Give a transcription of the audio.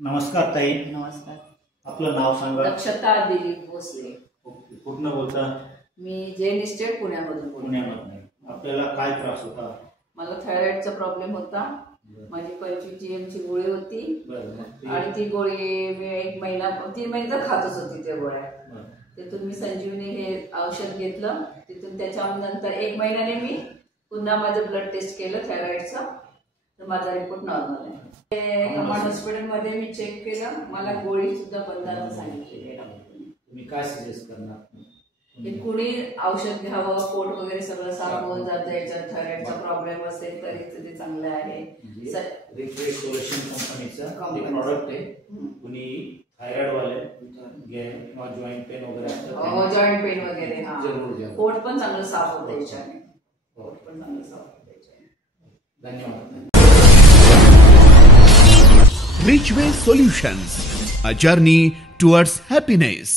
नमस्कार ताई. नमस्कार. आपलं नाव सांगा. दक्षता दिलीप भोसले. ओके. कुठनं बोलता? मी जैन इस्टेट पुण्यामधून बोलते. पुण्यामधून. आपल्याला काय त्रास होता? मला थायरॉइडचा प्रॉब्लेम होता. माझी 25 GM ची गोळी होती आणि ती गोळी मी 1 महिना 3 महिने तर खातच होती त्या गोळ्या. तिथून मी संजीवनी हे औषध घेतलं. तिथून त्याच्यानंतर 1 महिन्याने मी पुन्हा माझं ब्लड टेस्ट केलं थायरॉइडचं, तर माझा रिपोर्ट नॉर्मल आहे. कमांड हॉस्पिटलमध्ये मी चेक केलं, मला गोळी सुद्धा बंद सांगितली. तुम्ही काय सजेस्ट करणार? कुणी औषध घ्यावं, पोट वगैरे सगळं साफ होऊन जातं. याच्यात थायरॉइडचा प्रॉब्लेम असेल तरी ते चांगलं आहे. रिफ्रेश सोल्युशन कंपनीचं प्रॉडक्ट आहे. कुणी थायरॉइड वाले किंवा जॉईंट पेन वगैरे असतं, जॉईंट पेन वगैरे, हा, जरूर घ्या. पोट पण चांगलं साफ होतं याच्याने. पोट पण चांगलं साफ होतं याच्याने. धन्यवाद. Richway Solutions, a journey towards happiness.